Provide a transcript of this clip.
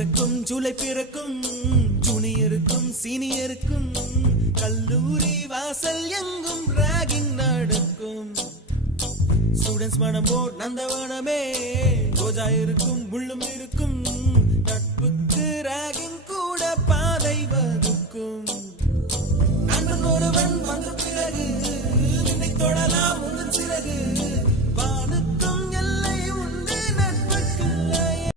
பிறக்கும் ஜூலை பிறக்கும் ஜூனியருக்கும் சீனியருக்கும் கல்லூரி வாசல் எங்கும் ராகிங் நடக்கும் ஸ்டூடெண்ட்ஸ் மனம் போர் நந்தவனமே ரோஜா இருக்கும் முள்ளும்